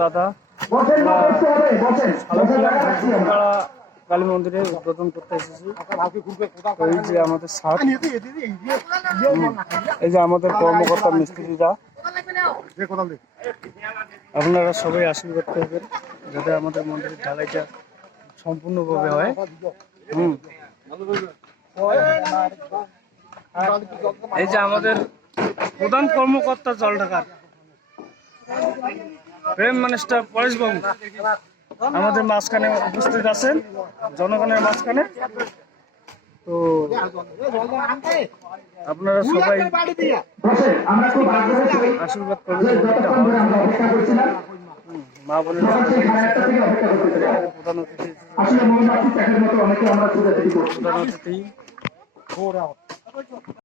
দাদা কালী মন্দিরে উদ্বোধন করতে এসেছি। এই যে আমাদের সাথ, এই যে আমাদের কর্মকর্তা মিস্ত্রিরা, আপনারা সবাই আশীর্বাদ করবেন যাতে আমাদের মন্দিরের ঢালাইটা সম্পূর্ণভাবে হয়। এই যে আমাদের প্রধান কর্মকর্তা জলঢাকার প্রেম মিনিস্টার পরেশবাবু আমাদের মাঝখানে উপস্থিত আছেন, জনগণের মাঝখানে। তো আপনারা সবাই আশীর্বাদ করবেন। মা বোনের প্রধান অতিথি